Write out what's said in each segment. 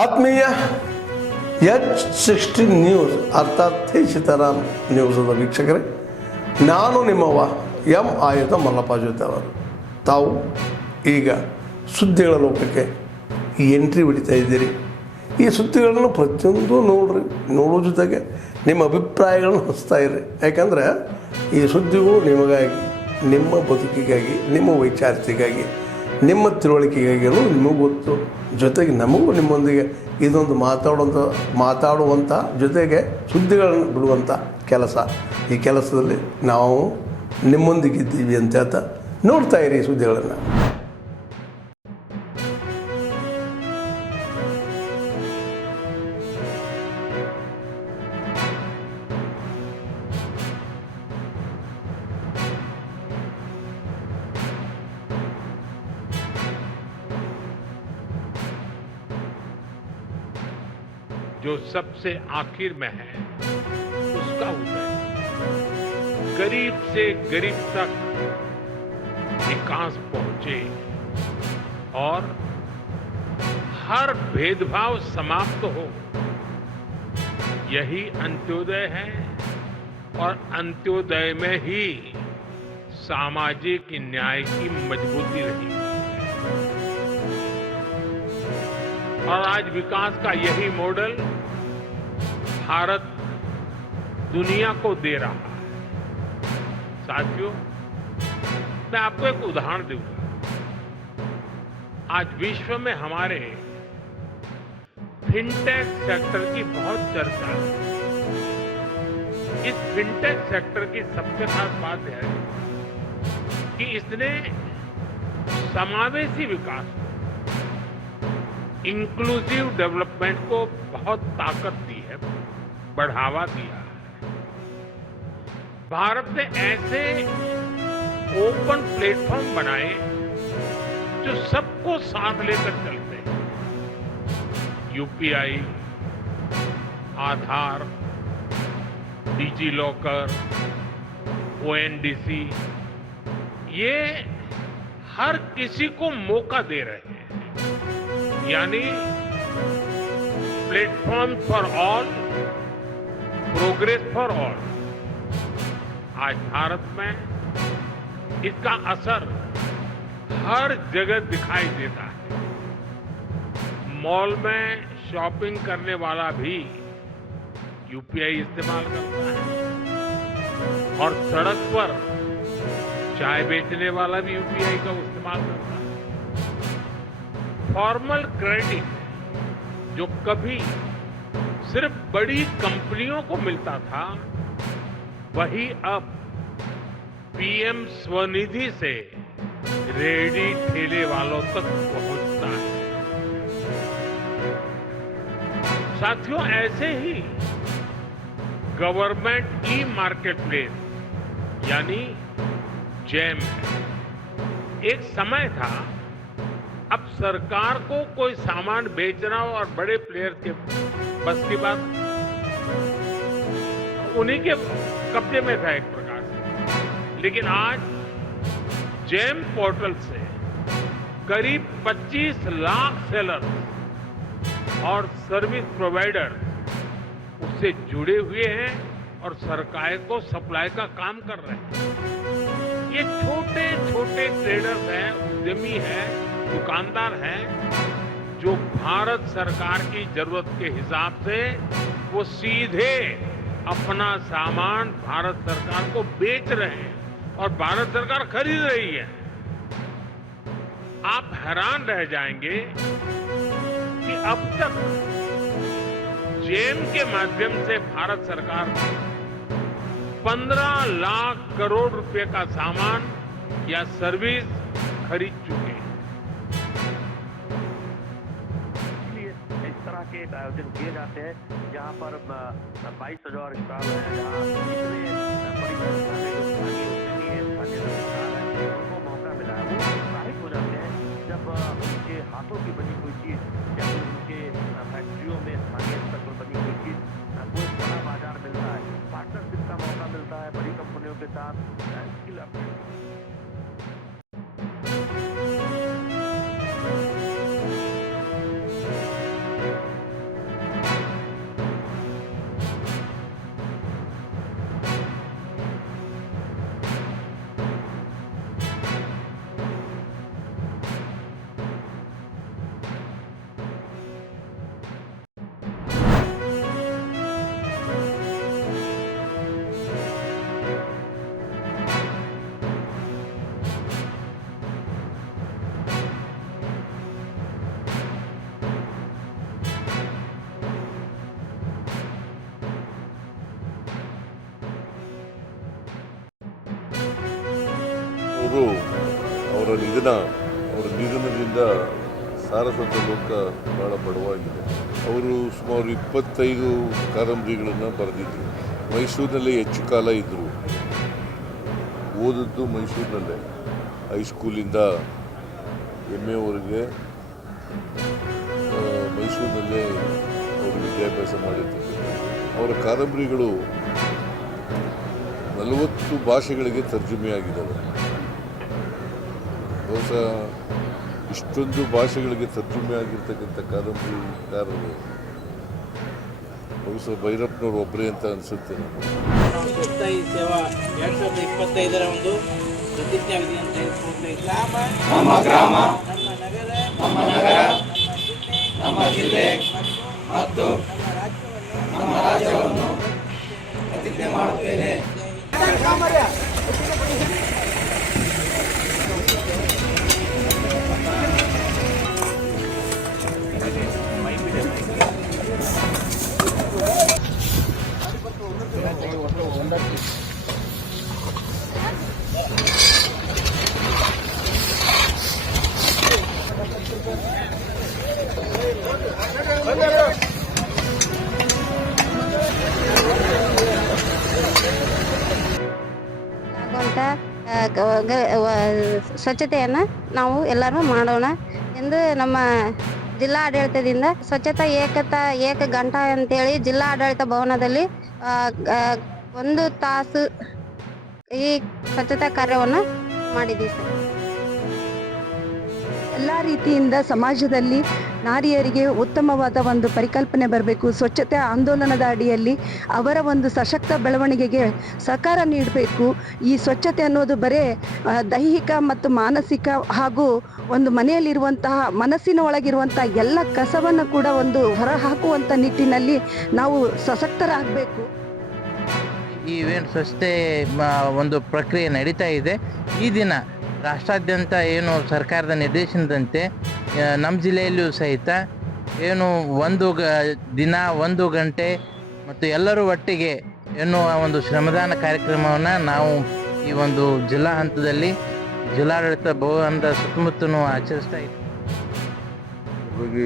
ಆತ್ಮೀಯ H16 news ಅರ್ಥಾತ್ ಸೀತಾರಾಮ್ ನ್ಯೂಸದ ವೀಕ್ಷಕರೇ, ನಾನು ನಿಮ್ಮವ ಎಂ ಆಯುಧ ಮಲ್ಲಪ್ಪ ಜೊತೆ ಅವರು. ತಾವು ಈಗ ಸುದ್ದಿಗಳ ಲೋಕಕ್ಕೆ ಎಂಟ್ರಿ ಹೊಡಿತಾ ಇದ್ದೀರಿ. ಈ ಸುದ್ದಿಗಳನ್ನು ಪ್ರತಿಯೊಂದು ನೋಡೋ ಜೊತೆಗೆ ನಿಮ್ಮ ಅಭಿಪ್ರಾಯಗಳನ್ನು ಹಂಚ್ತಾ ಇರ್ರಿ. ಯಾಕಂದರೆ ಈ ಸುದ್ದಿಗಳು ನಿಮಗಾಗಿ, ನಿಮ್ಮ ಬದುಕಿಗಾಗಿ, ನಿಮ್ಮ ವೈಚಾರಿಕೆಗಾಗಿ, ನಿಮ್ಮ ತಿಳುವಳಿಕೆಗಾಗಿಯೂ ನಿಮಗೂ ಗೊತ್ತು. ಜೊತೆಗೆ ನಮಗೂ ನಿಮ್ಮೊಂದಿಗೆ ಇದೊಂದು ಮಾತಾಡುವಂಥ ಜೊತೆಗೆ ಸುದ್ದಿಗಳನ್ನು ಬಿಡುವಂಥ ಕೆಲಸ. ಈ ಕೆಲಸದಲ್ಲಿ ನಾವು ನಿಮ್ಮೊಂದಿಗಿದ್ದೀವಿ ಅಂತ ಹೇಳ್ತಾ ನೋಡ್ತಾ ಇರಿ ಈ ಸುದ್ದಿಗಳನ್ನು. जो सबसे आखिर में है उसका उदय, गरीब से गरीब तक विकास पहुंचे और हर भेदभाव समाप्त हो, यही अंत्योदय है. और अंत्योदय में ही सामाजिक न्याय की मजबूती रही और आज विकास का यही मॉडल भारत दुनिया को दे रहा है. साथियों, मैं आपको एक उदाहरण दूंगा. आज विश्व में हमारे फिनटेक सेक्टर की बहुत चर्चा है. इस फिनटेक सेक्टर की सबसे खास बात है कि इसने समावेशी विकास, इंक्लूसिव डेवलपमेंट को बहुत ताकत दी है, बढ़ावा दिया है. भारत ने ऐसे ओपन प्लेटफॉर्म बनाए जो सबको साथ लेकर चलते हैं. यूपीआई, आधार, डिजी लॉकर, ओएनडीसी, ये हर किसी को मौका दे रहे हैं. यानी platform for all, progress for all. आज भारत में इसका असर हर जगह दिखाई देता है. मॉल में शॉपिंग करने वाला भी यूपीआई इस्तेमाल करता है और सड़क पर चाय बेचने वाला भी यूपीआई का इस्तेमाल करता है. फॉर्मल क्रेडिट जो कभी सिर्फ बड़ी कंपनियों को मिलता था, वही अब पीएम स्वनिधि से रेहड़ी ठेले वालों तक पहुंचता है. साथियों, ऐसे ही गवर्नमेंट ई मार्केटप्लेस यानी जैम है. एक समय था अब सरकार को कोई सामान बेचना हो और बड़े प्लेयर के बस की बात, उन्हीं के कब्जे में था एक प्रकार से. लेकिन आज जैम पोर्टल से करीब 25 लाख सेलर और सर्विस प्रोवाइडर उससे जुड़े हुए हैं और सरकार को सप्लाई का काम कर रहे हैं. ये छोटे छोटे ट्रेडर्स हैं, उद्यमी हैं, दुकानदार हैं, जो भारत सरकार की जरूरत के हिसाब से वो सीधे अपना सामान भारत सरकार को बेच रहे हैं और भारत सरकार खरीद रही है. आप हैरान रह जाएंगे कि अब तक जेम के माध्यम से भारत सरकार ने 15 लाख करोड़ रुपए का सामान या सर्विस खरीद चुके हैं. इस तरह के आयोजन किए जाते हैं जहां पर 22,000 स्टॉल है, जहां इतने बड़ी संख्या में जो स्थानीय उद्यमी है, स्थानीय सरकार है, उनको मौका मिला है. वो उत्साहित हो जाते हैं जब उनके हाथों की बनी कोई चीज या फिर उनके फैक्ट्रियों में स्थानीय स्तर पर बनी कोई चीज कोई बड़ा बाजार मिलता है, पार्टनरशिप का मौका मिलता है बड़ी कंपनियों के साथ. स्किल अपडेट ಅವರು ಅವರ ನಿಧನದಿಂದ ಸಾರಸ್ವತ ಲೋಕ ಭಾಳ ಬಡವಾಗಿದೆ. ಅವರು ಸುಮಾರು 25 ಕಾದಂಬರಿಗಳನ್ನು ಬರೆದಿದ್ದರು. ಮೈಸೂರಿನಲ್ಲೇ ಹೆಚ್ಚು ಕಾಲ ಇದ್ದರು. ಓದದ್ದು ಮೈಸೂರಿನಲ್ಲೇ, ಹೈಸ್ಕೂಲಿಂದ MA ವರೆಗೆ ಮೈಸೂರಿನಲ್ಲೇ ಅವರು ವಿದ್ಯಾಭ್ಯಾಸ ಮಾಡಿರ್ತಾರೆ. ಅವರ ಕಾದಂಬರಿಗಳು 40 ಭಾಷೆಗಳಿಗೆ ತರ್ಜುಮೆಯಾಗಿದ್ದಾವೆ. ಬಹುಶಃ ಇಷ್ಟೊಂದು ಭಾಷೆಗಳಿಗೆ ತರ್ಜುಮೆ ಆಗಿರ್ತಕ್ಕಂಥ ಕಾದಂಬರಿಕಾರರು ಬಹುಶಃ ಭೈರಪ್ಪನವರು ಒಬ್ಬರೇ ಅಂತ ಅನಿಸುತ್ತೆ ನನಗೆ. ಸ್ವಚ್ಛತಾಯಿ ಸೇವಾ 2025 ಒಂದು ಪ್ರತಿಜ್ಞಾ ವಿಧಿಯನ್ನು ತೆಗೆದುಕೊಂಡು ಗ್ರಾಮ ನಮ್ಮ ನಗರ ನಮ್ಮ ಜಿಲ್ಲೆ ಮತ್ತು ನಮ್ಮ ರಾಜ್ಯವನ್ನು ಪ್ರತಿಜ್ಞೆ ಮಾಡುತ್ತೇನೆ. ಸ್ವಚ್ಛತೆಯನ್ನು ನಾವು ಎಲ್ಲರೂ ಮಾಡೋಣ ಎಂದು ನಮ್ಮ ಜಿಲ್ಲಾ ಆಡಳಿತದಿಂದ ಸ್ವಚ್ಛತಾ ಏಕ ಗಂಟ ಅಂತೇಳಿ ಜಿಲ್ಲಾ ಆಡಳಿತ ಭವನದಲ್ಲಿ 1 ತಾಸು ಈ ಸ್ವಚ್ಛತಾ ಕಾರ್ಯವನ್ನು ಮಾಡಿದ್ದೀವಿ ಸರ್. ಎಲ್ಲ ರೀತಿಯಿಂದ ಸಮಾಜದಲ್ಲಿ ನಾರಿಯರಿಗೆ ಉತ್ತಮವಾದ ಒಂದು ಪರಿಕಲ್ಪನೆ ಬರಬೇಕು. ಸ್ವಚ್ಛತೆ ಆಂದೋಲನದ ಅಡಿಯಲ್ಲಿ ಅವರ ಒಂದು ಸಶಕ್ತ ಬೆಳವಣಿಗೆಗೆ ಸಹಕಾರ ನೀಡಬೇಕು. ಈ ಸ್ವಚ್ಛತೆ ಅನ್ನೋದು ಬರೇ ದೈಹಿಕ ಮತ್ತು ಮಾನಸಿಕ ಹಾಗೂ ಒಂದು ಮನೆಯಲ್ಲಿರುವಂತಹ ಮನಸ್ಸಿನ ಒಳಗಿರುವಂಥ ಎಲ್ಲ ಕಸವನ್ನು ಕೂಡ ಒಂದು ಹೊರಹಾಕುವಂಥ ನಿಟ್ಟಿನಲ್ಲಿ ನಾವು ಸಶಕ್ತರಾಗಬೇಕು. ಈ ಇವೆಂಟ್ ಸ್ವಚ್ಛತೆ ಒಂದು ಪ್ರಕ್ರಿಯೆ ನಡೀತಾ ಇದೆ. ಈ ದಿನ ರಾಷ್ಟ್ರಾದ್ಯಂತ ಏನು ಸರ್ಕಾರದ ನಿರ್ದೇಶನದಂತೆ ನಮ್ಮ ಜಿಲ್ಲೆಯಲ್ಲಿಯೂ ಸಹಿತ ಏನು ದಿನ 1 ಗಂಟೆ ಮತ್ತು ಎಲ್ಲರೂ ಒಟ್ಟಿಗೆ ಎನ್ನುವ ಒಂದು ಶ್ರಮದಾನ ಕಾರ್ಯಕ್ರಮವನ್ನು ನಾವು ಈ ಒಂದು ಜಿಲ್ಲಾ ಹಂತದಲ್ಲಿ ಜಿಲ್ಲಾಡಳಿತ ಭವನದ ಸುತ್ತಮುತ್ತಲೂ ಆಚರಿಸ್ತಾ ಇದ್ದೀವಿ.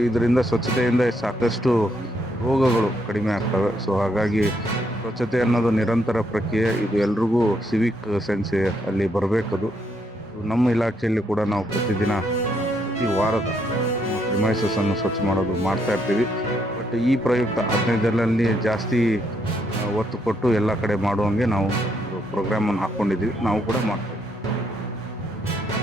ಇದರಿಂದ ಸ್ವಚ್ಛತೆಯಿಂದ ಸಾಕಷ್ಟು ರೋಗಗಳು ಕಡಿಮೆ ಆಗ್ತವೆ. ಸೊ ಹಾಗಾಗಿ ಸ್ವಚ್ಛತೆ ಅನ್ನೋದು ನಿರಂತರ ಪ್ರಕ್ರಿಯೆ. ಇದು ಎಲ್ರಿಗೂ ಸಿವಿಕ್ ಸೆನ್ಸ್ ಅಲ್ಲಿ ಬರಬೇಕದು. ನಮ್ಮ ಇಲಾಖೆಯಲ್ಲಿ ಕೂಡ ನಾವು ಪ್ರತಿ ವಾರದ ಪ್ರಿಮೈಸಸ್ಸನ್ನು ಸ್ವಚ್ಛ ಮಾಡೋದು ಮಾಡ್ತಾ ಇರ್ತೀವಿ. ಬಟ್ ಈ ಪ್ರಯುಕ್ತ 15ರಲ್ಲಿ ಜಾಸ್ತಿ ಒತ್ತು ಕೊಟ್ಟು ಎಲ್ಲ ಕಡೆ ಮಾಡುವಂಗೆ ನಾವು ಒಂದು ಪ್ರೋಗ್ರಾಮನ್ನು ಹಾಕ್ಕೊಂಡಿದ್ದೀವಿ. ನಾವು ಕೂಡ ಮಾಡ್ತೀವಿ.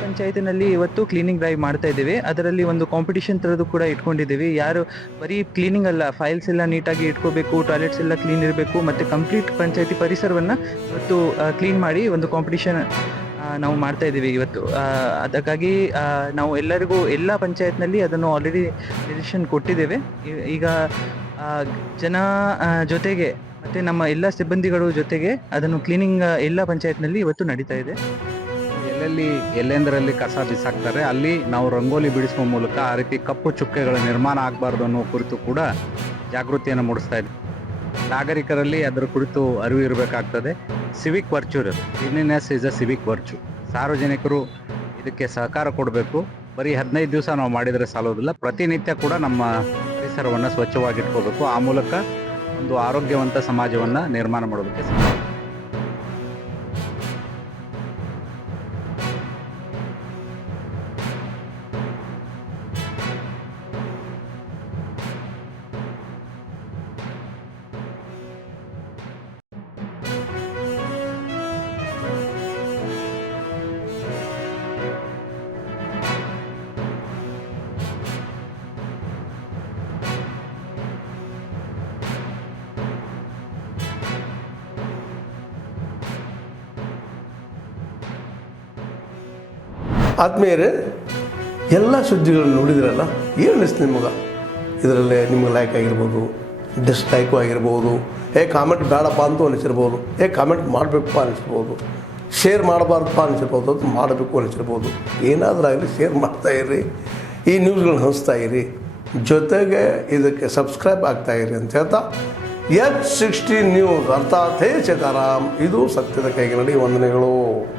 ಪಂಚಾಯತಿನಲ್ಲಿ ಇವತ್ತು ಕ್ಲೀನಿಂಗ್ ಡ್ರೈವ್ ಮಾಡ್ತಾ ಇದ್ದೀವಿ. ಅದರಲ್ಲಿ ಒಂದು ಕಾಂಪಿಟಿಷನ್ ಥರದ್ದು ಕೂಡ ಇಟ್ಕೊಂಡಿದ್ದೀವಿ. ಯಾರು ಬರೀ ಕ್ಲೀನಿಂಗ್ ಅಲ್ಲ, ಫೈಲ್ಸ್ ಎಲ್ಲ ನೀಟಾಗಿ ಇಟ್ಕೋಬೇಕು, ಟಾಯ್ಲೆಟ್ಸ್ ಎಲ್ಲ ಕ್ಲೀನ್ ಇರಬೇಕು, ಮತ್ತು ಕಂಪ್ಲೀಟ್ ಪಂಚಾಯತಿ ಪರಿಸರವನ್ನು ಇವತ್ತು ಕ್ಲೀನ್ ಮಾಡಿ ಒಂದು ಕಾಂಪಿಟಿಷನ್ ನಾವು ಮಾಡ್ತಾ ಇದ್ದೀವಿ ಇವತ್ತು. ಅದಕ್ಕಾಗಿ ನಾವು ಎಲ್ಲರಿಗೂ ಎಲ್ಲ ಪಂಚಾಯತ್ನಲ್ಲಿ ಅದನ್ನು ಆಲ್ರೆಡಿ ಡಿಸಿಷನ್ ಕೊಟ್ಟಿದ್ದೇವೆ. ಈಗ ಜನ ಜೊತೆಗೆ ಮತ್ತು ನಮ್ಮ ಎಲ್ಲ ಸಿಬ್ಬಂದಿಗಳು ಜೊತೆಗೆ ಅದನ್ನು ಕ್ಲೀನಿಂಗ್ ಎಲ್ಲ ಪಂಚಾಯತ್ನಲ್ಲಿ ಇವತ್ತು ನಡೀತಾ ಇದೆ. ಎಲ್ಲೆಂದರಲ್ಲಿ ಕಸ ಬಿಸಾಕ್ತಾರೆ ಅಲ್ಲಿ ನಾವು ರಂಗೋಲಿ ಬಿಡಿಸುವ ಮೂಲಕ ಆ ರೀತಿ ಕಪ್ಪು ಚುಕ್ಕೆಗಳ ನಿರ್ಮಾಣ ಆಗಬಾರ್ದು ಅನ್ನೋ ಕುರಿತು ಕೂಡ ಜಾಗೃತಿಯನ್ನು ಮೂಡಿಸ್ತಾ ಇದ್ದೀವಿ. ನಾಗರಿಕರಲ್ಲಿ ಅದರ ಕುರಿತು ಅರಿವು ಇರಬೇಕಾಗ್ತದೆ. Civic virtue, cleanliness is a civic virtue. ಸಾರ್ವಜನಿಕರು ಇದಕ್ಕೆ ಸಹಕಾರ ಕೊಡಬೇಕು. ಬರೀ 15 ದಿವಸ ನಾವು ಮಾಡಿದರೆ ಸಾಲೋದಿಲ್ಲ. ಪ್ರತಿನಿತ್ಯ ಕೂಡ ನಮ್ಮ ಪರಿಸರವನ್ನು ಸ್ವಚ್ಛವಾಗಿಟ್ಕೋಬೇಕು. ಆ ಮೂಲಕ ಒಂದು ಆರೋಗ್ಯವಂತ ಸಮಾಜವನ್ನು ನಿರ್ಮಾಣ ಮಾಡೋದಕ್ಕೆ ಸಾಧ್ಯ. ಆದ್ಮೇಲೆ ಎಲ್ಲ ಸುದ್ದಿಗಳನ್ನು ನೋಡಿದ್ರಲ್ಲ, ಏನು ಅನಿಸ್ತು ನಿಮಗೆ? ಇದರಲ್ಲೇ ನಿಮ್ಗೆ ಲೈಕ್ ಆಗಿರ್ಬೋದು, ಡಿಸ್ಲೈಕು ಆಗಿರ್ಬೋದು, ಕಾಮೆಂಟ್ ಬೇಡಪ್ಪ ಅಂತೂ ಅನಿಸಿರ್ಬೋದು, ಕಾಮೆಂಟ್ ಮಾಡಬೇಕಪ್ಪ ಅನಿಸಿರ್ಬೋದು, ಶೇರ್ ಮಾಡಬಾರ್ದಪ್ಪ ಅನಿಸಿರ್ಬೋದು, ಅದು ಮಾಡಬೇಕು ಅನಿಸಿರ್ಬೋದು. ಏನಾದರೂ ಆಗಲಿ ಶೇರ್ ಮಾಡ್ತಾಯಿರಿ, ಈ ನ್ಯೂಸ್ಗಳನ್ನ ಹಂಚ್ತಾ ಇರಿ, ಜೊತೆಗೆ ಇದಕ್ಕೆ ಸಬ್ಸ್ಕ್ರೈಬ್ ಆಗ್ತಾಯಿರಿ ಅಂತ ಹೇಳ್ತಾ H16 ನ್ಯೂಸ್ ಅರ್ಥಾತ್ ಹೇ ಸೀತಾರಾಮ್, ಇದು ಸತ್ಯದ ಕೈಗೆ ನಡಿ. ವಂದನೆಗಳು.